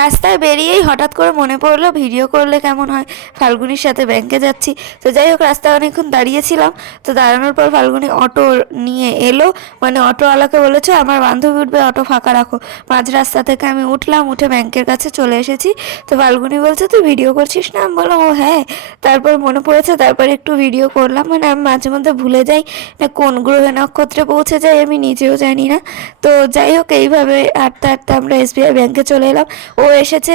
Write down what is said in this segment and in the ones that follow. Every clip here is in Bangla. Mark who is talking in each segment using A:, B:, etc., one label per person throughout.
A: রাস্তায় বেরিয়েই হঠাৎ করে মনে পড়ল, ভিডিও করলে কেমন হয়? ফাল্গুনির সাথে ব্যাংকে যাচ্ছি। তো যাই হোক, রাস্তায় অনেকক্ষণ দাঁড়িয়েছিলাম। তো দাঁড়ানোর পর ফাল্গুনি অটো নিয়ে এলো। মানে অটোওয়ালাকে বলেছে, আমার বান্ধবী উঠবে, অটো ফাঁকা রাখো। মাঝ রাস্তা থেকে আমি উঠলাম, উঠে ব্যাংকের কাছে চলে এসেছি। তো ফাল্গুনি বলছে, তুই ভিডিও করছিস না? আমি বললাম, ও হ্যাঁ। তারপর মনে পড়েছে, তারপর একটু ভিডিও করলাম। মানে আমি মাঝে মধ্যে ভুলে যাই না কোন গ্রহে নক্ষত্রে পৌঁছে যাই, আমি নিজেও জানি না। তো যাই হোক, এইভাবে আটতে আটতে আমরা এসবিআই ব্যাংকে চলে এলাম। ও এসেছে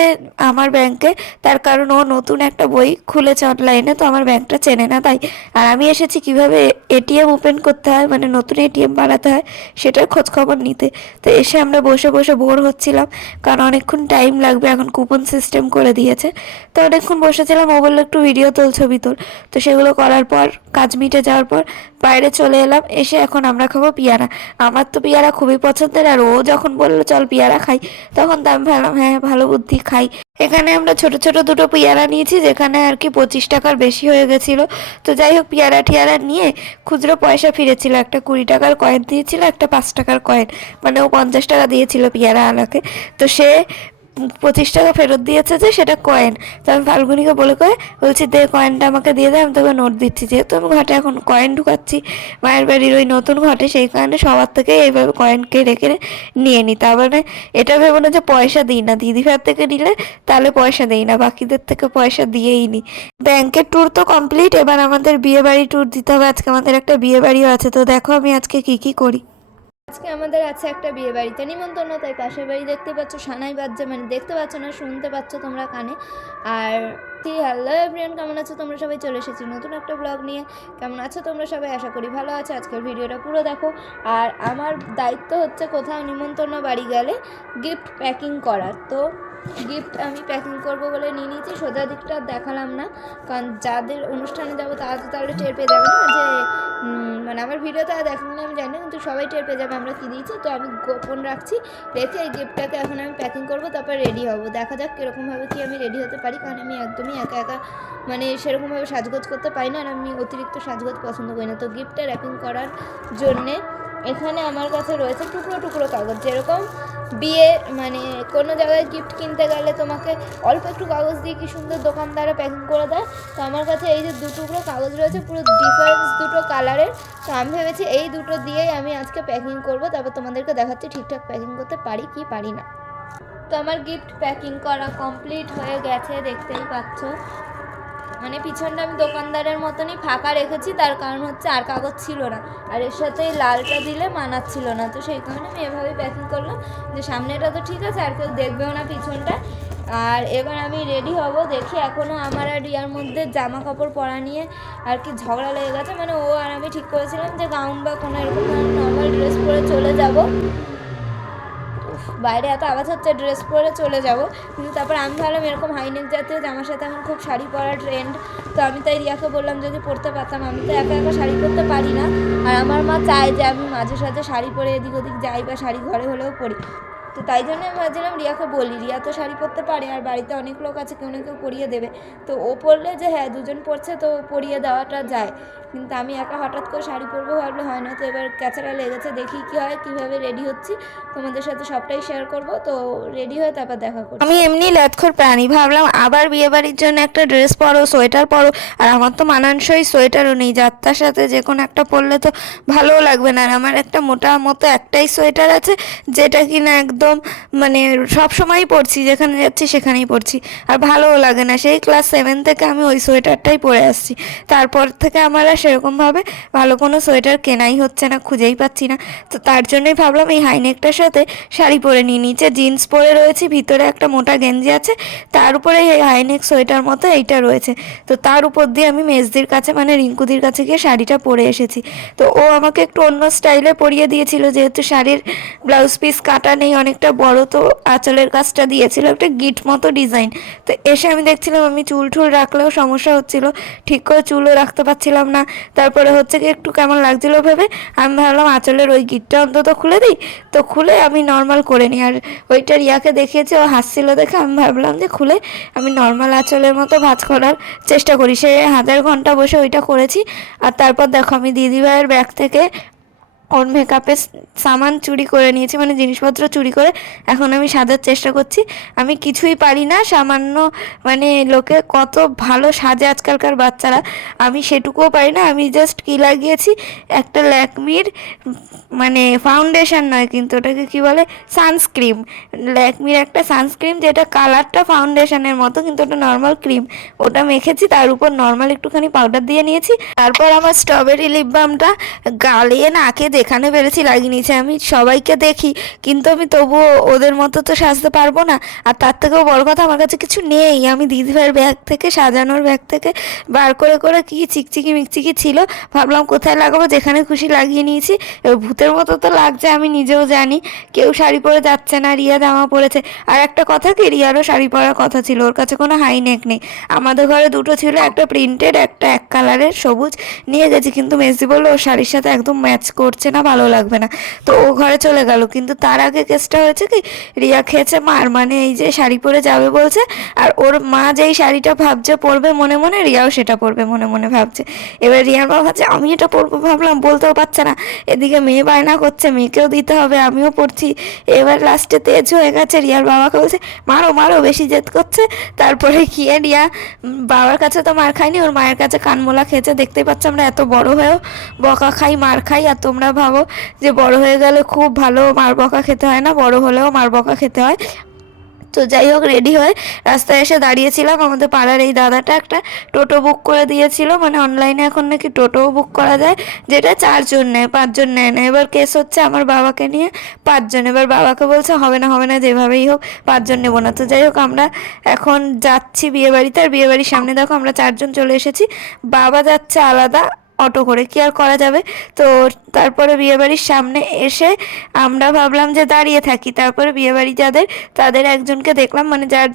A: আমার ব্যাংকে তার কারণ ও নতুন একটা বই খুলেছে অনলাইনে তো আমার ব্যাংকটা চেনে না তাই। আর আমি এসেছি কীভাবে এটিএম ওপেন করতে হয় মানে নতুন এটিএম বানাতে হয়, সেটার খোঁজ খবর নিতে। তো এসে আমরা বসে বসে বোর হচ্ছিলাম, কারণ অনেকক্ষণ টাইম লাগবে, এখন কুপন সিস্টেম করে দিয়েছে। তো অনেকক্ষণ বসেছিলাম, ও বলল, একটু ভিডিও তোল ছবি তোল। তো সেগুলো করার পর, কাজ মিটে যাওয়ার পর, বাইরে চলে এলাম, এসে এখন আমরা খাব পিয়ারা। আমার তো পিয়ারা খুবই পছন্দের, আর ও যখন বলল, চল পিয়ারা খাই, তখন তো আমি ভাবলাম হ্যাঁ ভালো বুদ্ধি খাই। এখানে আমরা ছোট ছোট দুটো পেয়ারা নিয়েছি, যেখানে আর কি পঁচিশ টাকার বেশি হয়ে গেছিল। তো যাই হোক, পেয়ারা টিয়ারা নিয়ে খুচরো পয়সা ফিরেছিল। একটা কুড়ি টাকার কয়েন দিয়েছিল, একটা পাঁচ টাকার কয়েন মানে ও পঞ্চাশ টাকা দিয়েছিল পেয়ারা আলাকে তো সে পঁচিশ টাকা ফেরত দিয়েছে যে সেটা কয়েন তো আমি ফাল্গুনিকে বলে কয়ে বলছি, দে কয়েনটা আমাকে দিয়ে দে, আমি তোকে নোট দিচ্ছি। যেহেতু আমি ঘাটে এখন কয়েন ঢুকাচ্ছি, মায়ের বাড়ির ওই নতুন ঘটে, সেই কারণে সবার থেকে এইভাবে কয়েনকে রেখে নিয়ে নিই তার মানে এটা ভেবো না যে পয়সা দিই না। দিদি ভাইয়ের থেকে নিলে তাহলে পয়সা দিই না, বাকিদের থেকে পয়সা দিয়েই নিই ব্যাংকের ট্যুর তো কমপ্লিট এবার আমাদের বিয়ে বাড়ি ট্যুর দিতে হবে। আজকে আমাদের একটা বিয়ে বাড়িও আছে। তো দেখো আমি আজকে কি কি করি।
B: আজকে আমাদের আছে একটা বিয়ে বাড়িতে নিমন্ত্রণ, তাই পাশের বাড়ি দেখতে পাচ্ছ, সানাই বাজছে মানে দেখতে পাচ্ছ না, শুনতে পাচ্ছ তোমরা কানে। আর হ্যালো এভরিয়ান কেমন আছো? তোমরা সবাই চলে এসেছি নতুন একটা ব্লগ নিয়ে। কেমন আছো তোমরা সবাই? আশা করি ভালো আছো। আজকের ভিডিওটা পুরো দেখো। আর আমার দায়িত্ব হচ্ছে কোথাও নিমন্ত্রণ বাড়ি গেলে গিফট প্যাকিং করার। তো গিফট আমি প্যাকিং করব বলে নিয়ে নিয়েছি, সোজা দিকটা দেখালাম না। কারণ যাদের অনুষ্ঠানে যাব তারা তো তাহলে টের পেয়ে যাবে না যে মানে আমার ভিডিওতে আর দেখালে আমি জানি না, কিন্তু সবাই টের পেয়ে যাবে আমরা কী দিয়েছি। তো আমি গোপন রাখছি, রেখে এই গিফটটাকে এখন আমি প্যাকিং করব, তারপর রেডি হব। দেখা যাক কীরকমভাবে কি আমি রেডি হতে পারি, কারণ আমি একদমই একা একা মানে সেরকমভাবে সাজগোজ করতে পারি না, আর আমি অতিরিক্ত সাজগোজ পছন্দ করি না। তো গিফটটা র্যাপিং করার জন্যে এখানে আমার কাছে রয়েছে টুকরো টুকরো কাগজ। যেরকম বিয়ে মানে কোনো জায়গায় গিফট কিনতে গেলে তোমাকে অল্প একটু কাগজ দিয়ে কি সুন্দর দোকানদারা প্যাকিং করে দেয়? তো আমার কাছে এই যে দু টুকরো কাগজ রয়েছে, পুরো ডিফারেন্স দুটো কালারের তো আমি ভেবেছি এই দুটো দিয়েই আমি আজকে প্যাকিং করব। তারপর তোমাদেরকে দেখাচ্ছি ঠিকঠাক প্যাকিং করতে পারি কি পারি না। তো আমার গিফট প্যাকিং করা কমপ্লিট হয়ে গেছে, দেখতেই পাচ্ছ। মানে পিছনটা আমি দোকানদারের মতনই ফাঁকা রেখেছি, তার কারণ হচ্ছে আর কাগজ ছিল না। আর এর সাথে লালটা দিলে মানাচ্ছিল না, তো সেই কারণে আমি এভাবে প্যাকিং করলাম। যে সামনেটা তো ঠিক আছে, আর কেউ দেখবেও না পিছনটা আর এবার আমি রেডি হব, দেখি এখনও আমার আর রিয়ার মধ্যে জামা কাপড় পরা নিয়ে আর কি ঝগড়া লেগে গেছে। মানে ও আর আমি ঠিক করেছিলাম যে গাউন বা কোনো এরকম নর্মাল ড্রেস পরে চলে যাব। বাইরে এত আওয়াজ হচ্ছে ড্রেস পরে চলে যাব। কিন্তু তারপর আমি ভাবলাম এরকম হাইনেক জাতীয় জামার সাথে এখন খুব শাড়ি পরা ট্রেন্ড তো আমি তাই রিয়াকে বললাম, যদি পরতে পারতাম, আমি তো একা একা শাড়ি পরতে পারি না। আর আমার মা চায় যে আমি মাঝে সাঝে শাড়ি পরে এদিক ওদিক যাই বা শাড়ি ঘরে হলেও পরি। তো তাই জন্য আমি ভাবছিলাম রিয়াকে বলি। রিয়া তো শাড়ি পরতে পারে আর বাড়িতে অনেক লোক আছে, কেউ না কেউ পরিয়ে দেবে। তো ও পরলে যে হ্যাঁ দুজন পরছে তো পরিয়ে দেওয়াটা যায়। কিন্তু আমি একা হঠাৎ করে শাড়ি পরবো ভাবলে হয় না। তো এবার ক্যাচারা লেগেছে দেখি কী হয়, কীভাবে রেডি হচ্ছি। তোমাদের সাথে সবটাই শেয়ার করব। তো রেডি হয়ে তারপর দেখা করব
A: আমি এমনি ল্যাথখোর প্রাণী ভাবলাম, আবার বিয়ে বাড়ির জন্য একটা ড্রেস পরো, সোয়েটার পরো। আর আমার তো মানানসই সোয়েটারও নেই, যাত্রার সাথে যে কোনো একটা পরলে তো ভালোও লাগবে না। আর আমার একটা মোটা মতো একটাই সোয়েটার আছে, যেটা কিনা একদম মানে সব সময়ই পরছি যেখানে যাচ্ছি সেখানেই পরছি আর ভালোও লাগে না। সেই ক্লাস সেভেন থেকে আমি ওই সোয়েটারটাই পরে আসছি। তারপর থেকে আমার আর সেরকমভাবে ভালো কোনো সোয়েটার কেনাই হচ্ছে না, খুঁজেই পাচ্ছি না। তো তার জন্যই ভাবলাম এই হাইনেকটার সাথে শাড়ি পরে নিই। নিচে জিন্স পরে রয়েছি, ভিতরে একটা মোটা গেঞ্জি আছে, তার উপরে এই হাইনেক সোয়েটার মতো এইটা রয়েছে। তো তার উপর দিয়ে আমি মেজদির কাছে মানে রিঙ্কুদির কাছে গিয়ে শাড়িটা পরে এসেছি। তো ও আমাকে একটু অন্য স্টাইলে পরিয়ে দিয়েছিল, যেহেতু শাড়ির ব্লাউজ পিস কাটা নেই অনেকটা বড় তো আঁচলের কাজটা দিয়েছিল, একটা গিট মতো ডিজাইন। তো এসে আমি দেখছিলাম আমি চুল টুল রাখলেও সমস্যা হচ্ছিল, ঠিক করে চুলও রাখতে পারছিলাম না। তারপরে হচ্ছে কি একটু কেমন লাগছিল ভেবে আমি ভাবলাম আঁচলের ওই গিটটা অন্তত খুলে দিই। তো খুলে আমি নর্মাল করে নিই, আর ওইটা রিয়াকে দেখিয়েছে, ও হাসছিল দেখে আমি ভাবলাম যে খুলে আমি নর্মাল আঁচলের মতো ভাঁজ করার চেষ্টা করি। সে হাজার ঘণ্টা বসে ওইটা করেছি। আর তারপর দেখো আমি দিদিভাইয়ের ব্যাগ থেকে ওর মেকআপের সামান চুরি করে নিয়েছি মানে জিনিসপত্র চুরি করে। এখন আমি সাজার চেষ্টা করছি। আমি কিছুই পারি না, সামান্য মানে লোকে কত ভালো সাজে আজকালকার বাচ্চারা। আমি সেটুকুও পারি না, আমি জাস্ট কি লাগিয়েছি? একটা ল্যাকমির মানে ফাউন্ডেশন নয় কিন্তু, ওটাকে কি বলে? সানস্ক্রিম ল্যাকমির একটা সানস্ক্রিম যেটা কালারটা ফাউন্ডেশনের মতো, কিন্তু ওটা নর্মাল ক্রিম ওটা মেখেছি, তার উপর নর্মাল একটুখানি পাউডার দিয়ে নিয়েছি। তারপর আমার স্ট্রবেরি লিপ বামটা গালে নাকে যেখানে পেরেছি লাগিয়ে নিয়েছি। আমি সবাইকে দেখি, কিন্তু আমি তবুও ওদের মতো তো সাজতে পারব না। আর তার থেকেও বড় কথা, আমার কাছে কিছু নেই। আমি দিদিভাইয়ের ব্যাগ থেকে, সাজানোর ব্যাগ থেকে বার করে করে কি চিকচিকি, মিকচিকি ছিল, ভাবলাম কোথায় লাগাবো, যেখানে খুশি লাগিয়ে নিয়েছি। এবার ভূতের মতো তো লাগছে, আমি নিজেও জানি। কেউ শাড়ি পরে যাচ্ছে না, রিয়া জামা পরেছে। আর একটা কথা কি, রিয়ারও শাড়ি পরার কথা ছিল, ওর কাছে কোনো হাই নেক নেই। আমাদের ঘরে দুটো ছিল, একটা প্রিন্টেড একটা এক কালারের সবুজ। নিয়ে গেছি, কিন্তু মেসি বলল, ওর শাড়ির সাথে একদম ম্যাচ করছে না, ভালো লাগবে না। তো ও ঘরে চলে গেল। কিন্তু তার আগে কেসটা হয়েছে কি, রিয়া খেয়েছে মার মানে এই যে শাড়ি পরে যাবে বলছে, আর ওর মা যেই শাড়িটা ভাবছে পরবে মনে মনে, রিয়াও সেটা পরবে মনে মনে ভাবছে। এবার রিয়ার মা ভাবছে, আমি এটা পরবো ভাবলাম, বলতেও পারছে না। এদিকে মেয়ে বায়না করছে, মেয়েকেও দিতে হবে, আমিও পড়ছি এবার লাস্টে তেজ হয়ে গেছে, রিয়ার বাবাকে বলছে, মারো মারো, বেশি জেদ করছে। তারপরে গিয়ে রিয়া বাবার কাছে তো মার খায়নি, ওর মায়ের কাছে কানমোলা খেয়েছে। দেখতেই পাচ্ছ আমরা এত বড় হয়েও বকা খাই, মার খাই, আর তোমরা ভাবো যে বড় হয়ে গেলে খুব ভালো মার বকা খেতে হয় না, বড় হলেও মার বকা খেতে হয়। তো যাই হোক রেডি হয়ে রাস্তায় এসে দাঁড়িয়েছিলাম। আমাদের পাড়ার এই দাদাটা একটা টোটো বুক করে দিয়েছিল। মানে অনলাইনে এখন নাকি টোটোও বুক করা যায়, যেটা চারজন নেয়, পাঁচজন নেয় না। এবার কেস হচ্ছে আমার বাবাকে নিয়ে পাঁচজন। এবার বাবাকে বলছে, হবে না হবে না, যেভাবেই হোক পাঁচজন নেব না। তো যাই হোক, আমরা এখন যাচ্ছি বিয়েবাড়িতে। আর বিয়েবাড়ির সামনে দেখো, আমরা চারজন চলে এসেছি। বাবা যাচ্ছে আলাদা অটো করে, কি আর করা যাবে? তো তারপরে বিয়েবাড়ির সামনে এসে আমরা ভাবলাম যে দাঁড়িয়ে থাকি। তারপরে বিয়েবাড়ি যাদের, তাদের একজনকে দেখলাম মানে যার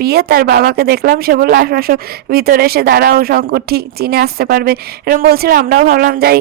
A: বিয়ে তার বাবাকে দেখলাম, সে বলল, আসো আসো, ভিতরে এসে দাঁড়াও, শঙ্কর ঠিক চিনে আসতে পারবে। এরকম বলছিল, আমরাও ভাবলাম, যাই।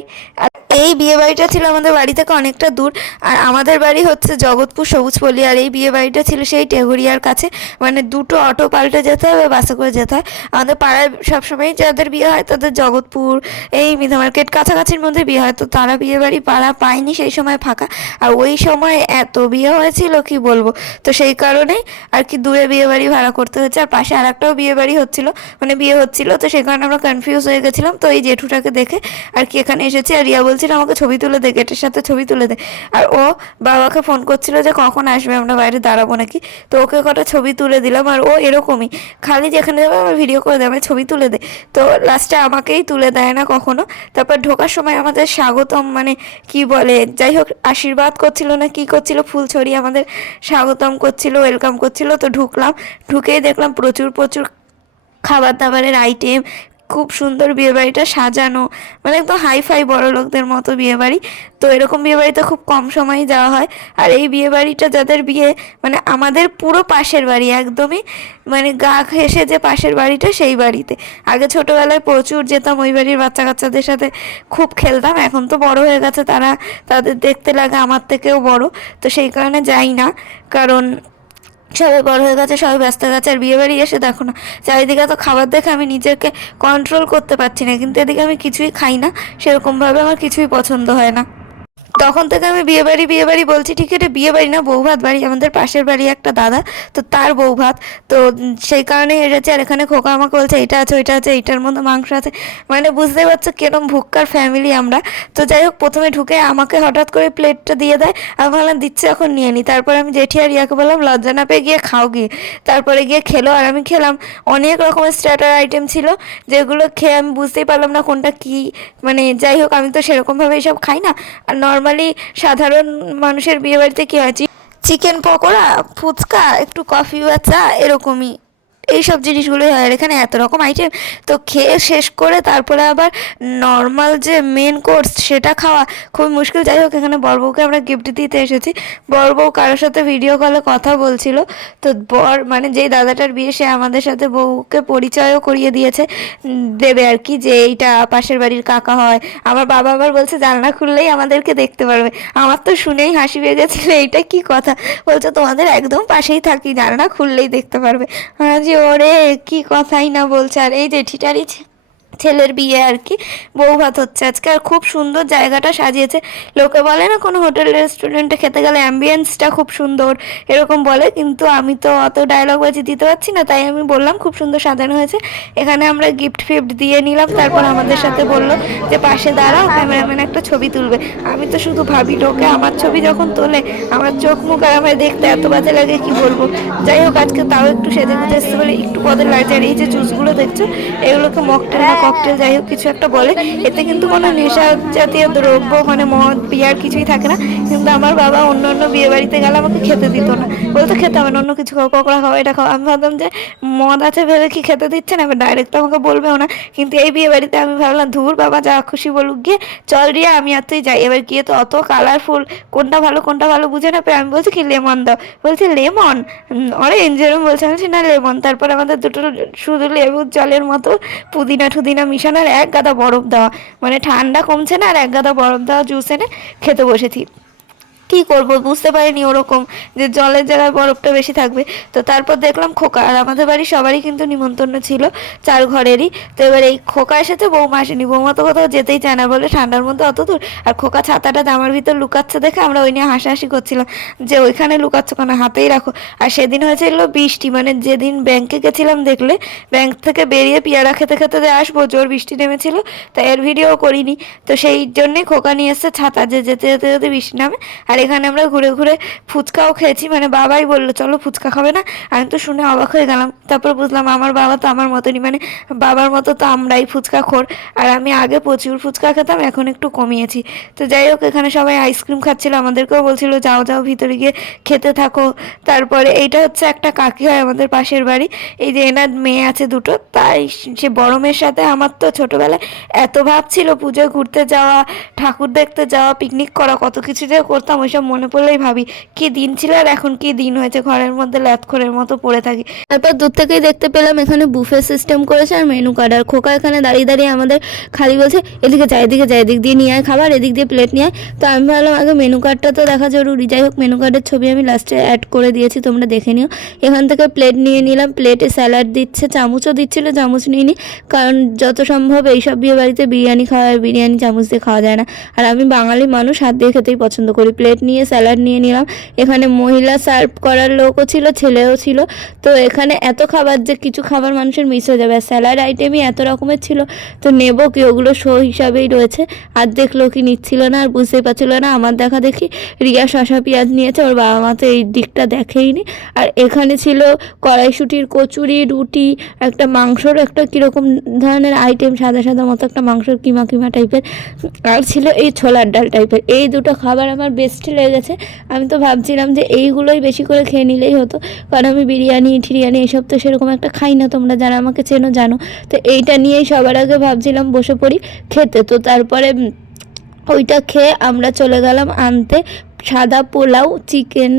A: এই বিয়ে বাড়িটা ছিল আমাদের বাড়ি থেকে অনেকটা দূর। আর আমাদের বাড়ি হচ্ছে জগৎপুর সবুজপল্লী আর এই বিয়ে বাড়িটা ছিল সেই টেগুরিয়ার কাছে। মানে দুটো অটো পাল্টে যেতে হবে, বাসে করে যেতে হয়। আমাদের পাড়ায় সবসময় যাদের বিয়ে হয় তাদের জগৎপুর, এই মিধা মার্কেট কাছাকাছির মধ্যে বিয়ে হয়, তো তারা বিয়ে বাড়ি পাড়া পায়নি সেই সময় ফাঁকা। আর ওই সময় এত বিয়ে হয়েছিল, কি বলব? তো সেই কারণে আর কি দূরে বিয়ে বাড়ি ভাড়া করতে হচ্ছে। আর পাশে আর একটাও বিয়ে বাড়ি হচ্ছিল মানে বিয়ে হচ্ছিল, তো সেই কারণে আমরা কনফিউজ হয়ে গেছিলাম। তো এই জেঠুটাকে দেখে আর কি এখানে এসেছি। আর রিয়া বলছিল, আমাকে ছবি তুলে দে, গেটের সাথে ছবি তুলে দে। আর ও বাবাকে ফোন করছিল যে, কখন আসবে? আমরা বাইরে দাঁড়াবো নাকি? তো ওকে কটা ছবি তুলে দিলাম, আর ও এরকমই। খালি যেখানে যাবে, আমার ভিডিও করে আমার ছবি তুলে দে। তো লাস্টে আমাকেই তুলে দেয় না কখনো। তারপর ঢোকার সময় আমাদের স্বাগতম মানে কি বলে যাই হোক আশীর্বাদ করছিল না, কি করছিল? ফুল ছড়িয়ে আমাদের স্বাগতম করছিল ওয়েলকাম করছিল। তো ঢুকলাম, ঢুকেই দেখলাম প্রচুর প্রচুর খাবার দাবারের আইটেম খুব সুন্দর বিয়েবাড়িটা সাজানো। মানে একদম হাই ফাই বড় লোকদের মতো বিয়েবাড়ি। তো এরকম বিয়েবাড়িতে খুব কম সময়ে যাওয়া হয়। আর এই বিয়েবাড়িটা যাদের বিয়ে মানে আমাদের পুরো পাশের বাড়ি একদমই মানে গা ঘেসে যে পাশের বাড়িটা সেই বাড়িতে। আগে ছোটোবেলায় প্রচুর যেতাম ওই বাড়ির বাচ্চা কাচ্চাদের সাথে, খুব খেলতাম। এখন তো বড় হয়ে গেছে তারা, তাদের দেখতে লাগে, আমার থেকেও বড়। তো সেই কারণে যাই না। কারণ সবাই বড় হয়ে গেছে, সবাই ব্যস্ত হয়ে গেছে, আর বিয়ে বাড়ি এসে দেখো না। চারিদিকে তো খাবার দেখে আমি নিজেকে কন্ট্রোল করতে পারছি না, কিন্তু এদিকে আমি কিছুই খাই না, সেরকমভাবে আমার কিছুই পছন্দ হয় না। তখন থেকে আমি বিয়ে বাড়ি বিয়ে বাড়ি বলছি, ঠিক এটা বিয়ে বাড়ি না, বৌভাত বাড়ি, আমাদের পাশের বাড়ি একটা দাদা, তো তার বৌভাত, তো সেই কারণে এসেছে আর এখানে খোকা আমাকে বলছে, এটা আছে, ওইটা আছে, এইটার মধ্যে মাংস আছে। মানে বুঝতেই পারছ কিরম ভুক্কার ফ্যামিলি আমরা। তো যাই হোক, প্রথমে ঢুকে আমাকে হঠাৎ করে প্লেটটা দিয়ে দেয়, আমি ভাবলাম দিচ্ছে এখন নিয়ে নিই তারপরে আমি জেঠি আর ইয়াকে বললাম, লজ্জা না পেয়ে গিয়ে খাও গিয়ে। তারপরে গিয়ে খেলো আর আমি খেলাম। অনেক রকমের স্টার্টার আইটেম ছিল, যেগুলো খেয়ে আমি বুঝতেই পারলাম না কোনটা কি মানে যাই হোক, আমি তো সেরকমভাবে এসব খাই না। আর নর্মালি সাধারণ মানুষের বিয়ে বাড়িতে কী হয়? চিকেন পকোড়া ফুচকা একটু কফি বা চা এরকমই। এইসব জিনিসগুলোই হয়। আর এখানে এত রকম আইটেম তো খেয়ে শেষ করে তারপরে আবার নর্মাল যে মেন কোর্স সেটা খাওয়া খুবই মুশকিল। যাই হোক, এখানে বড়বউকে আমরা গিফট দিতে এসেছি। বড়বউ কারোর সাথে ভিডিও কলে কথা বলছিল। তো বর মানে যেই দাদাটার বিয়ে, সে আমাদের সাথে বউকে পরিচয়ও করিয়ে দিয়েছে। দেবে আর কি যে এইটা পাশের বাড়ির কাকা হয়। আমার বাবা আবার বলছে, জানলা খুললেই আমাদেরকে দেখতে পারবে। আমার তো শুনেই হাসি পেয়ে গেছিল, এইটা কি কথা? বলছে, তোমাদের একদম পাশেই থাকি, জানলা খুললেই দেখতে পারবে। আজ ওরে কি কথাই না বলছে। আর এই জেঠিটারই ছে- ছেলের বিয়ে আর কি। বউ ভাত হচ্ছে আজকে। আর খুব সুন্দর জায়গাটা সাজিয়েছে। লোকে বলে না, কোনো হোটেল, রেস্টুরেন্টে খেতে গেলে অ্যাম্বিয়েন্সটা খুব সুন্দর। এরকম বলে, কিন্তু আমি তো অত ডায়লগ বাজি দিতে পারছি না, তাই আমি বললাম, খুব সুন্দর সাজানো হয়েছে। এখানে আমরা গিফট ফিফট দিয়ে নিলাম। তারপর আমাদের সাথে বলল যে, পাশে দাঁড়াও ক্যামেরাম্যান একটা ছবি তুলবে। আমি তো শুধু ভাবি লোকে আমার ছবি যখন তোলে, আমার চোখ মুখ আর আমায় দেখতে এত বাজে লাগে, কি বলব? যাই হোক, আজকে তাও একটু সেজে বলে একটু পদের লাগছে। এই যে জুসগুলো দেখছ, এগুলোকে মকটেল না ককটেল যাই হোক, কিছু একটা বলে। এতে কিন্তু কোনো নেশা জাতীয় দ্রব্য মানে মদ, বিয়ার কিছুই থাকে না। কিন্তু আমার বাবা অন্য অন্য বিয়ে বাড়িতে গেলে আমাকে খেতে দিত না। বলতো, খেতে হবে না, অন্য কিছু খাও, পকোড়া খাও, এটা খাও। আমি ভাবতাম যে, মদ আছে ভেবে কি খেতে দিচ্ছে না? ডাইরেক্ট আমাকে বলবেও না। কিন্তু এই বিয়ে বাড়িতে আমি ভাবলাম, ধুর বাবা, যা খুশি বলুক, গিয়ে চল রিয়া, আমি আর তুই যাই। এবার গিয়ে তো অত কালারফুল কোনটা ভালো কোনটা ভালো বুঝে না পেয়ে আমি বলছি, কি লেমন দাও? বলছে, লেমন? অরেঞ্জ এরকম বলছে, আমি না লেমন। তারপর আমাদের দুটো শুধু লেবুর জলের মতো পুদিনা টুদিনা মিশানো আর এক গাদা বরফ দেওয়া। মানে ঠান্ডা কমছে না আর এক গাদা বরফ দেওয়া জুস এনে খেতে বসেছি। কি করব? বুঝতে পারিনি ওরকম যে জলের জায়গায় বরফটা বেশি থাকবে। তো তারপর দেখলাম খোকা, আর আমাদের বাড়ি সবারই কিন্তু নিমন্ত্রণ ছিল চার ঘরেরই। তো এবার এই খোকা এসেছে, বৌমা আসেনি। বৌমা তো কোথাও যেতেই চায় না বলে ঠান্ডার মধ্যে অত দূর। আর খোকা ছাতাটা জামার ভিতর লুকাচ্ছে দেখে আমরা ওই নিয়ে হাসাহাসি করছিলাম, যে ওইখানে লুকাচ্ছ কেন? হাতেই রাখো। আর সেদিন হয়েছিল বৃষ্টি মানে যেদিন ব্যাংকে গেছিলাম দেখলে, ব্যাংক থেকে বেরিয়ে পেয়ারা খেতে খেতে যে আসব, জোর বৃষ্টি নেমেছিল তাই এর ভিডিও করিনি। তো সেই জন্যই খোকা নিয়ে এসছে ছাতা, যে যেতে যেতে যেতে বৃষ্টি নামে, আর এখানে আমরা ঘুরে ঘুরে ফুচকাও খেয়েছি। মানে বাবাই বলল, চলো ফুচকা খাবে না? আমি তো শুনে অবাক হয়ে গেলাম। তারপর বুঝলাম, আমার বাবা তো আমার মতনই মানে বাবার মতো তো আমরাই ফুচকা খোর। আর আমি আগে প্রচুর ফুচকা খেতাম, এখন একটু কমিয়েছি। তো যাই হোক, এখানে সবাই আইসক্রিম খাচ্ছিল। আমাদেরকেও বলছিল, যাও যাও, ভিতরে গিয়ে খেতে থাকো। তারপরে এইটা হচ্ছে একটা কাকি হয় আমাদের পাশের বাড়ি। এই যে এনার মেয়ে আছে দুটো, তাই সে বড় মেয়ের সাথে আমার তো ছোটোবেলায় এত ভাব ছিল, পুজোয় ঘুরতে যাওয়া, ঠাকুর দেখতে যাওয়া, পিকনিক করা, কত কিছু যে করতাম ওইসব মনে পড়লেই ভাবি, কি দিন ছিল আর এখন কি দিন হয়েছে, ঘরের মধ্যে ল্যাথখোরের মতো পড়ে থাকি। তারপর দূর থেকেই দেখতে পেলাম এখানে বুফে সিস্টেম করেছে আর মেনু কার্ড আর খোকা এখানে দাঁড়িয়ে দাঁড়িয়ে আমাদের খালি বলছে, এদিকে যায় এদিকে যায় এদিক দিয়ে নিয়ে আয় খাবার, এদিক দিয়ে প্লেট নিয়ে আয়। তো আমি ভাবলাম, আগে মেনু কার্ডটা তো দেখা জরুরি, যাই হোক মেনু কার্ডের ছবি আমি লাস্টে অ্যাড করে দিয়েছি, তোমরা দেখে নিও। এখান থেকে প্লেট নিয়ে নিলাম প্লেটে স্যালাড দিচ্ছে, চামচও দিচ্ছিল, চামচ নিইনি, কারণ যত সম্ভব এইসব বিয়ে বাড়িতে বিরিয়ানি খাওয়া বিরিয়ানি চামচ দিয়ে খাওয়া যায় না। আর আমি বাঙালি মানুষ, হাত দিয়ে খেতেই পছন্দ করি প্লেট নিয়ে স্যালাড নিয়ে নিলাম। এখানে মহিলা সার্ভ করার লোকও ছিল, ছেলেও ছিল। তো এখানে এত খাবার যে কিছু খাবার মানুষের মিস হয়ে যাবে। স্যালাড আইটেমই এত রকমের ছিল। তো নেব কি, ওগুলো শো হিসাবেই রয়েছে। আর দেখল কি, নিচ্ছিল না, আর বুঝতেই পারছিল না। আমার দেখা দেখি রিয়া শশা পেঁয়াজ নিয়েছে, ওর বাবা মা তো এই দিকটা দেখেইনি। আর এখানে ছিল কড়াইশুটির কচুরি, রুটি, একটা মাংসর একটা কীরকম ধরনের আইটেম সাদা সাদা মতো একটা মাংসর কিমা কিমা টাইপের আর ছিল এই ছোলার ডাল টাইপের এই দুটো খাবার আমার বেস্ট লেগেছে আমি তো ভাবছিলাম যে এইগুলোই বেশি করে খেয়ে নিলেই হতো। কারণ আমি বিরিয়ানি, ঠিরিয়ানি এসব তো সেরকম একটা খাই না। তোমরা যারা আমাকে চেনো জানো। তো এইটা নিয়েই সবার আগে ভাবছিলাম বসে পড়ি খেতে। তো তারপরে ওইটা খেয়ে আমরা চলে গেলাম আনতে। সাদা পোলাও চিকেন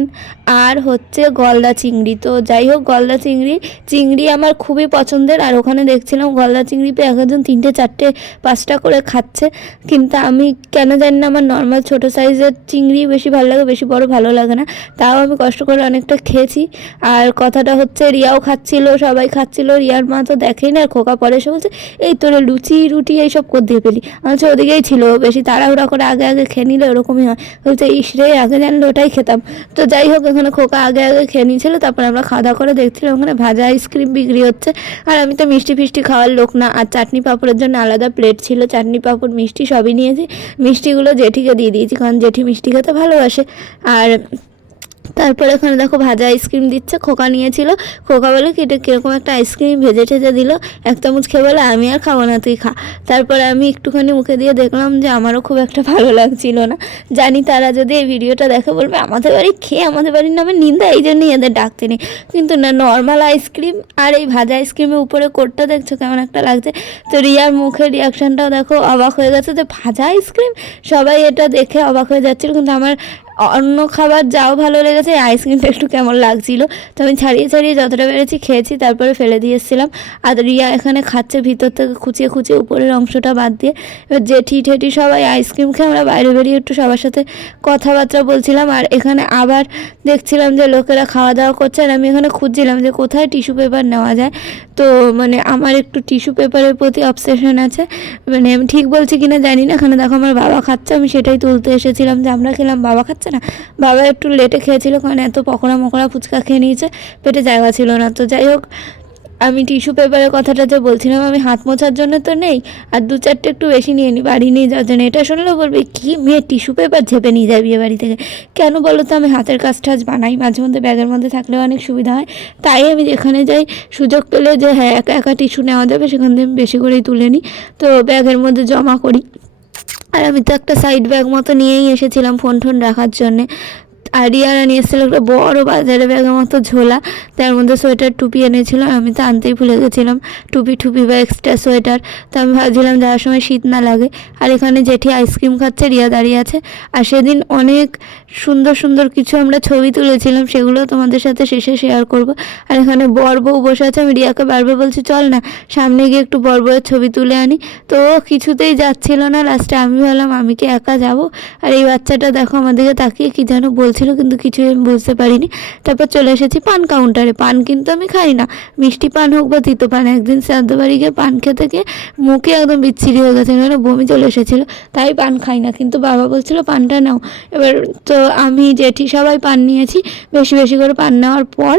A: আর হচ্ছে গলদা চিংড়ি। তো যাই হোক গলদা চিংড়ি চিংড়ি আমার খুবই পছন্দের। আর ওখানে দেখছিলাম গলদা চিংড়ি পেয়ে একজন তিনটে চারটে পাঁচটা করে খাচ্ছে। কিন্তু আমি কেন জানি না আমার নর্মাল ছোটো সাইজের চিংড়ি বেশি ভালো লাগে বেশি বড় ভালো লাগে না। তাও আমি কষ্ট করে অনেকটা খেয়েছি। আর কথাটা হচ্ছে রিয়াও খাচ্ছিল সবাই খাচ্ছিল। রিয়ার মা তো দেখেই না আর খোকা পরে এসে বলছে এই তোরে লুচি রুটি এইসব করে দিয়ে পেলি? আমি বলছি, ওদিকেই ছিল বেশি তাড়াহুড়া করে আগে আগে খেয়ে নিলে ওরকমই হয়। বলছে ইস রে আগে জানলে ওটাই খেতাম। তো যাই হোক ওখানে খোকা আগে আগে খেয়ে নিয়েছিল, তারপর আমরা খাওয়া দাওয়া করে দেখছিলাম ওখানে ভাজা আইসক্রিম বিক্রি হচ্ছে। আর আমি তো মিষ্টি ফিষ্টি খাওয়ার লোক না, আর চাটনি পাঁপড়ের জন্য আলাদা প্লেট ছিল। চাটনি, পাঁপড়, মিষ্টি সবই নিয়েছি। মিষ্টিগুলো জেঠিকে দিয়ে দিয়েছি, কারণ জেঠি মিষ্টি খেতে ভালোবাসে। আর তারপরে এখানে দেখো ভাজা আইসক্রিম দিচ্ছে, খোকা নিয়েছিল। খোকা বলে কি, এটা কীরকম একটা আইসক্রিম ভেজে ঠেজে দিল। এক চামচ খেয়ে বলে, আমি আর খাব না, তুই খা। তারপরে আমি একটুখানি মুখে দিয়ে দেখলাম যে আমারও খুব একটা ভালো লাগছিল না। জানি তারা যদি এই ভিডিওটা দেখে বলবে, আমাদের বাড়ি খেয়ে আমাদের বাড়ির নামে নিন্দা, এই জন্যই এদের ডাকতে নেই কিন্তু না নর্মাল আইসক্রিম আর এই ভাজা আইসক্রিমের উপরে কোটটা দেখছ কেমন একটা লাগছে? তো রিয়ার মুখের রিয়াকশানটাও দেখো অবাক হয়ে গেছে যে, ভাজা আইসক্রিম সবাই এটা দেখে অবাক হয়ে যাচ্ছিল, কিন্তু আমার অন্য খাবার যাও ভালো লেগেছে। আইসক্রিমটা একটু কেমন লাগছিল? তো আমি ছাড়িয়ে ছাড়িয়ে যতটা পেরেছি খেয়েছি, তারপরে ফেলে দিয়ে এসেছিলাম। আর রিয়া এখানে খাচ্ছে, ভিতর থেকে খুঁচিয়ে খুঁচিয়ে উপরের অংশটা বাদ দিয়ে। এবার জেঠি ঠেঠি সবাই আইসক্রিম খেয়ে আমরা বাইরে বেরিয়ে একটু সবার সাথে কথাবার্তা বলছিলাম। আর এখানে আবার দেখছিলাম যে লোকেরা খাওয়া দাওয়া করছে। আর আমি এখানে খুঁজছিলাম যে কোথায় টিস্যু পেপার নেওয়া যায়। তো মানে আমার একটু টিস্যু পেপারের প্রতি অবসেশন আছে। মানে আমি ঠিক বলছি কিনা জানি না। এখানে দেখো আমার বাবা খাচ্ছে, আমি সেটাই তুলতে এসেছিলাম যে আমরা খেলাম। বাবা খাচ্ছে না? বাবা একটু লেটে খেয়েছিল। কারণ এত পকোড়া মকড়া ফুচকা খেয়ে নিয়েছে, পেটে জায়গা ছিল না। তো যাই হোক, আমি টিস্যু পেপারের কথাটা যে বলছিলাম, আমি হাত মোছার জন্য তো নেই, আর দু চারটে একটু বেশি নিয়ে নিই বাড়ি নিয়ে যাওয়ার জন্য। এটা শুনলেও বলবে, কি মেয়ে টিস্যু পেপার ঝেপে নিয়ে যাবি বিয়ে বাড়ি থেকে? কেন বলো তো, আমি হাতের কাজ টাজ বানাই, মাঝে মধ্যে ব্যাগের মধ্যে থাকলেও অনেক সুবিধা হয়। তাই আমি যেখানে যাই, সুযোগ পেলে যে হ্যাঁ একা একা টিস্যু নেওয়া যাবে, সেখান থেকে বেশি করেই তুলে নিই। তো ব্যাগের মধ্যে জমা করি। আর আমি তো একটা সাইড ব্যাগ মতো নিয়েই এসেছিলাম ফোন টোন রাখার জন্যে। আর রিয়ারা নিয়ে এসেছিল একটা বড় বাজারে ব্যাগের মতো ঝোলা। তার মধ্যে সোয়েটার, টুপি এনেছিল, আমি তো আনতেই ভুলে গেছিলাম। টুপি টুপি বা এক্সট্রা সোয়েটার। তো আমি ভাবছিলাম যাওয়ার সময় শীত না লাগে। আর এখানে জেঠি আইসক্রিম খাচ্ছে, রিয়া দাঁড়িয়ে আছে। আর সেদিন অনেক সুন্দর সুন্দর কিছু আমরা ছবি তুলেছিলাম, সেগুলো তোমাদের সাথে শেষে শেয়ার করব। আর এখানে বর বউ বসে আছে, আমি রিয়াকে বারবার বলছি, চল না, সামনে গিয়ে একটু বর বউয়ের ছবি তুলে আনি। তো কিছুতেই যাচ্ছিল না লাস্টে আমি ভাবলাম আমি কি একা যাব? আর এই বাচ্চাটা দেখো আমাদেরকে তাকিয়ে কি যেন বলছিল কিন্তু কিছুই আমি বুঝতে পারিনি। তারপর চলে এসেছি পান কাউন্টারে। পান কিন্তু আমি খাই না। মিষ্টি পান হোক বা তিতো পান, একদিন শ্রাদ্ধ বাড়ি গিয়ে পান খেতে গিয়ে মুখে একদম বিচ্ছিরি হয়ে গেছে কেন বমি চলে এসেছিল, তাই পান খাই না। কিন্তু বাবা বলছিল, পানটা নাও। এবার তো আমি জেঠি সবাই পান নিয়েছি, বেশি বেশি করে পান নেওয়ার পর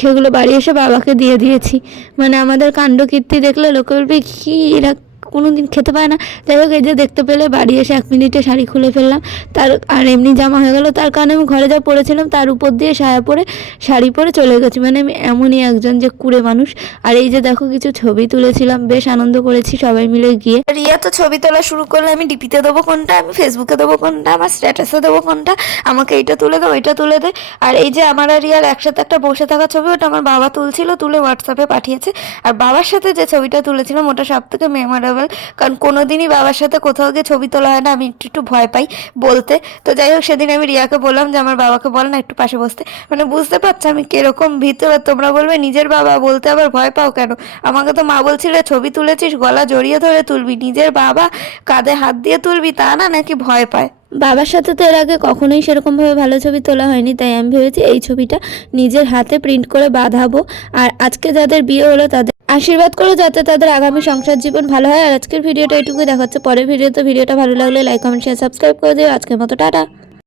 A: সেগুলো বাড়ি এসে বাবাকে দিয়ে দিয়েছি। মানে আমাদের কাণ্ড কীর্তি দেখলে লোকে বলবে, কি এরা কোনো দিন খেতে পায় না। যাই হোক, এই যে দেখতে পেলে বাড়ি এসে এক মিনিটে শাড়ি খুলে ফেললাম। তার, আর এমনি জামা হয়ে গেলো। তার কারণে আমি ঘরে যা পরেছিলাম, তার উপর দিয়ে সায়া পরে, শাড়ি পরে চলে গেছি। মানে আমি এমনই একজন যে কুড়ে মানুষ। আর এই যে দেখো, কিছু ছবি তুলেছিলাম। বেশ আনন্দ করেছি সবাই মিলে গিয়ে।
C: রিয়া তো ছবি তোলা শুরু করলে আমি ডিপিতে দেবো কোনটা, আমি ফেসবুকে দেবো কোনটা, আমার স্ট্যাটাসে দেবো কোনটা, আমাকে এইটা তুলে দাও, ওইটা তুলে দে। আর এই যে আমার আর রিয়ার একসাথে একটা বসে থাকা ছবি, ওটা আমার বাবা তুলছিল, তুলে হোয়াটসঅ্যাপে পাঠিয়েছে। আর বাবার সাথে যে ছবিটা তুলেছিলাম, ওটা সব থেকে মেমোরেবল কারণ কোনোদিনই বাবার সাথে কোথাও গিয়ে ছবি তোলা হয় না, আমি একটু একটু ভয় পাই বলতে। তো যাই হোক, সেদিন আমি রিয়াকে বললাম যে, আমার বাবাকে বল না, একটু পাশে বসতে। মানে বুঝতে পারছ আমি কীরকম ভিতরে তোমরা বলবে নিজের বাবা, বলতে আবার ভয় পাও কেন? আমাকে তো মা বলছিল, ছবি তুলেছিস, গলা জড়িয়ে ধরে তুলবি, নিজের বাবা কাঁধে হাত দিয়ে তুলবি, তা না নাকি ভয় পায়?
A: বাবার সাথে তো এর আগে কখনোই সেরকমভাবে ভালো ছবি তোলা হয়নি, তাই আমি ভেবেছি এই ছবিটা নিজের হাতে প্রিন্ট করে বাঁধাবো। আর আজকে যাদের বিয়ে হলো তাদের আশীর্বাদ করো যাতে তাদের আগামী সংসার জীবন ভালো হয়। আর আজকের ভিডিওটা এটুকুই দেখাচ্ছে পরের ভিডিওতে। ভিডিওটা ভালো লাগলে লাইক কমেন্ট শেয়ার সাবস্ক্রাইব করে দিও। আজকের মতো, টাটা।